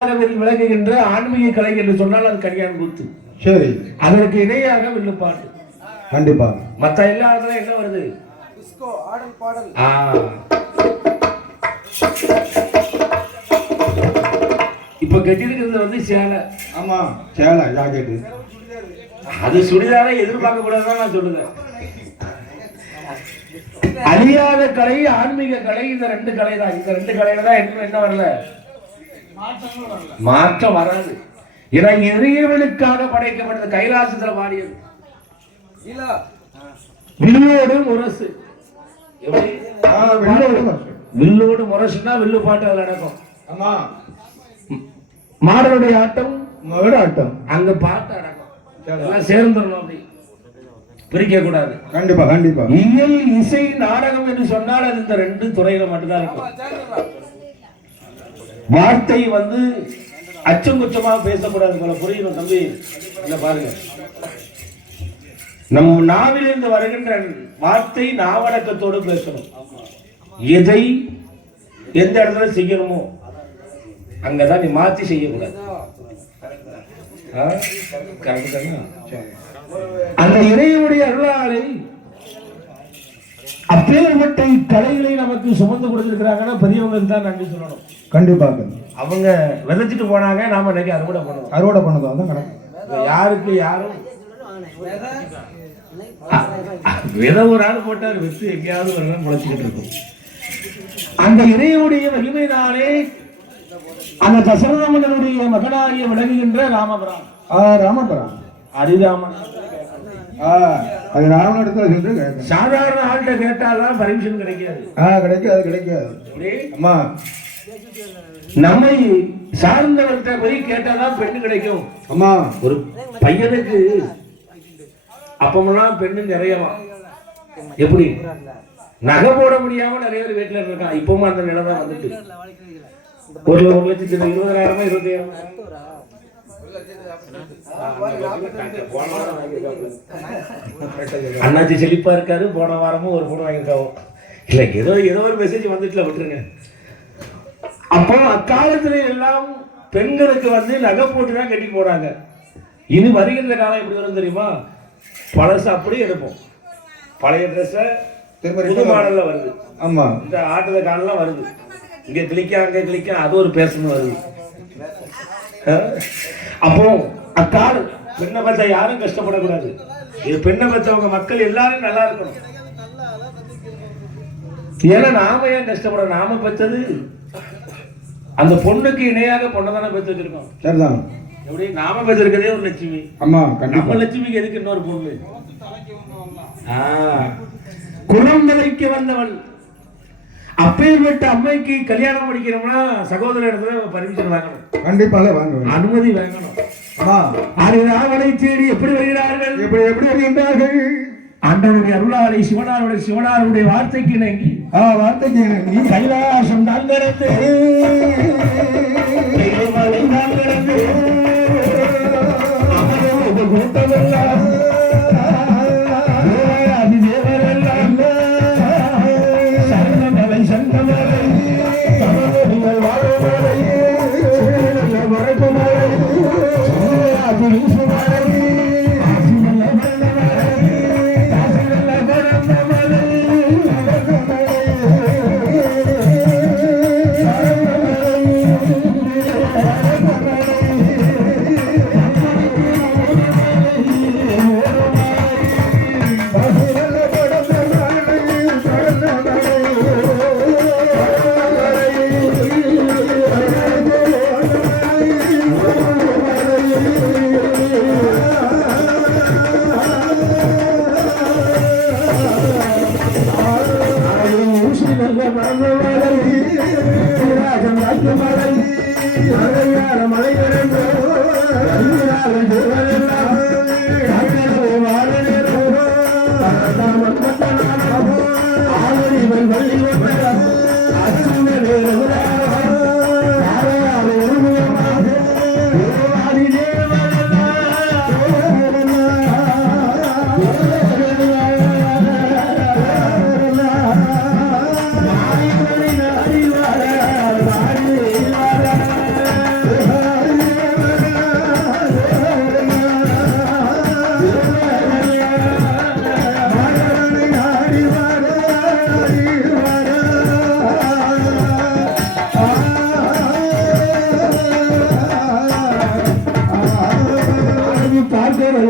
விளங்குகின்ற ஆன்மீக கலை என்று சொன்னால் அது கல்யாண கூத்து. சரி, அதற்கு இணையாக வில்லுப்பாட்டு. கண்டிப்பா. மத்த எல்லா இடத்துல என்ன வருது? டிஸ்கோ, ஆடல், பாடல். இப்ப கட்டிருக்கிறது வந்து சேலை. ஆமா, சேலை ஜாக்கெட். அது சுடிதாரை எதிர்பார்க்க கூடாதுதான் நான் சொல்லுறேன். அழியாத கலை ஆன்மீக கலை, இந்த ரெண்டு கலை தான். இந்த ரெண்டு கலையில தான் என்ன வரல, மாற்றம் வராது. ஏன்னா இறைவனுக்காக படைக்கப்பட்டது. கைலாசத்துல பாடியது வில்லோடு முரசு. வில்லோடு முரசுனா வில்லு பாட்டு அதுல நடக்கும். ஆமா, மாடனுடைய ஆட்டம் மகட ஆட்டம் அங்க பாட்டு அடக்கம். எல்லாம் சேர்ந்துடணும், அப்படி பிரிக்க கூடாது. கண்டிப்பா கண்டிப்பா. இயல், இசை, நாடகம் என்று சொன்னால் அது இந்த ரெண்டு துறையில மட்டும்தான் இருக்கும். வார்த்தை வந்து அச்சம் குச்சமாக பேசக்கூடாது போல. புரியணும் தம்பி. இல்ல பாருங்க, நம் நாவிலிருந்து வருகின்ற வார்த்தை நாவடக்கத்தோடு பேசணும். எதை எந்த இடத்துல செய்யணுமோ அங்கதான் நீ மாற்றி செய்யக்கூடாது. அந்த இறைவனுடைய அருளாலை அப்பேற்பட்ட கலைகளை நமக்கு சுமந்து கொடுத்திருக்கிறாங்கன்னா பெரியவங்களுக்கு தான் நன்றி சொல்லணும். கண்டிப்பாக. அவங்க விதைச்சிட்டு போனாங்க, நாம இன்னைக்கு அறுவடை பண்ணணும். அறுவடை பண்ணதும் அதான் கணக்கு. யாருக்கு யாரும் விதை ஒரு ஆள் போட்டார், வித்து எங்கேயாவது ஒரு நாள் முளைச்சிக்கிட்டு இருக்கும். அந்த இறைவனுடைய மகிமையினாலே அந்த தசரதமன்னனுடைய மகனாகிய விளங்குகின்ற ராமபுரம். ராமபுரம் அரிராமன். அது ராமன் இடத்துல சென்று சாதாரண ஆள்கிட்ட கேட்டால்தான் பர்மிஷன் கிடைக்காது. கிடைக்காது கிடைக்காது. அம்மா, நம்மை சார்ந்தவர்கிட்ட போய் கேட்டாதான் பெண்ணு கிடைக்கும். அம்மா, ஒரு பையனுக்கு அப்பமெல்லாம் பெண்ணு நிறையலாம். எப்படி நகை போட முடியாம நிறைய பேர் வீட்டுல இருக்கான். இப்பவும் அந்த நிலை தான் வந்துட்டு. 1,20,000 20,000 அண்ணாச்சி செழிப்பா இருக்காரு. போன வாரமும் ஒரு பொண்ணு வாங்கியிருக்காவும். இல்ல ஏதோ ஒரு மெசேஜ் வந்துட்டுல விட்டுருங்க. அப்போ அக்காலத்துல எல்லாம் பெண்களுக்கு வந்து நகை போட்டுதான் கட்டி போறாங்க. இனி வருகின்ற காலம் எப்படி வரும் தெரியுமா? பழசு அப்படியே எடுப்போம். பழைய ட்ரெஸ் புது மாடல்ல வருது. ஆமா, இந்த ஆட்டுத காலெல்லாம் வருது. இங்க கிளிக்க அங்க கிளிக்க அது ஒரு பேசணும் வருது. அப்போ அக்கால பெண்ணை பத்த யாரும் கஷ்டப்படக்கூடாது. இது பெண்ணை பத்தவங்க மக்கள் எல்லாரும் நல்லா இருக்கணும். ஏன்னா நாம ஏன் கஷ்டப்பட? நாம பெற்றது அந்த பொண்ணுக்கு இணையாக பொண்ணை தானே பெற்று வச்சிருக்கோம். சரிதான். எப்படி நாம பெற்றிருக்கதே ஒரு லட்சுமி. ஆமா, நம்ம லட்சுமிக்கு எதுக்கு இன்னொரு பொண்ணு? குணங்களைக்கு வந்தவள். அப்பேற்பட்ட அம்மைக்கு கல்யாணம் படிக்கிறோம்னா சகோதர இடத்துல பர்மிஷன் வாங்கணும். கண்டிப்பாக வாங்கணும், அனுமதி வாங்கணும். ராவனை தேடி எப்படி வருகிறார்கள்? எப்படி வருகின்றார்கள்? ஆண்டவருடைய அருளாலை சிவனாருடைய வார்த்தைக்கு இணங்கி கைலாசம் தான் நடந்து கூட்டமெல்லாம்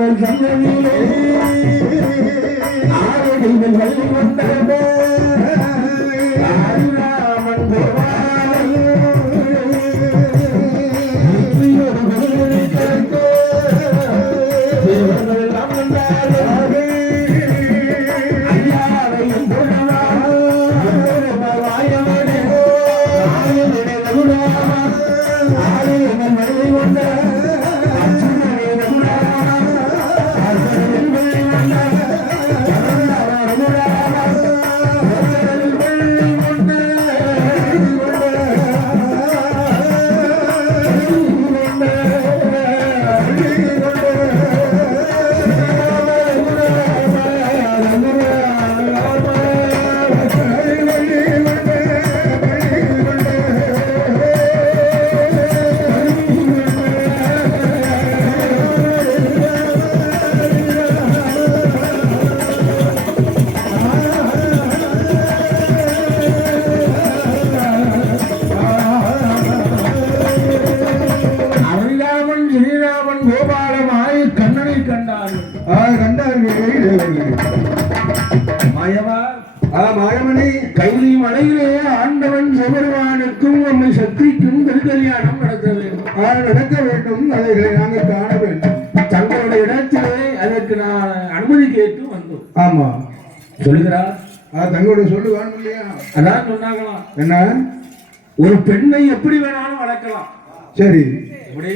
சங்கமிலே ஆரடிகள் வந்ததே ஆதிராமன் கோபாலன் வெற்றியோடு மதுரை கேட்க தேவர்களெல்லாம் வந்தார்கள் ஐயாவையும் பொருளார் வாயவனே ஆயவனே ரகுராமா ஆலயங்கள் மதுரை வந்த அச்சுமனே ரகுராமா அர்ஜுனன் வெள்ளி வந்த ரகுராமா அர்ஜுனன் வெள்ளி வந்த அரிராமன் ஸ்ரீராமன் கோபாலமாய் கண்ணனை கண்டார்கள். கண்டார்கள் மாயவா மாயமணி கைலி மலையிலே ஆண்டவன் சிவபெருமானுக்கும் நம்மை சக்திக்கும் திருக்கல்யாணம் நடத்த வேண்டும். நடக்க வேண்டும். அதைகளை நாங்கள் காண வேண்டும். தங்களுடைய இடத்திலே அதற்கு நான் அனுமதி கேட்டு வந்தோம். ஆமா சொல்லுகிறார். தங்களுடைய சொல்லு வேணும் இல்லையா? அதான் சொன்னாங்களாம், என்ன ஒரு பெண்ணை எப்படி வேணாலும் வளர்க்கலாம். சரி எப்படி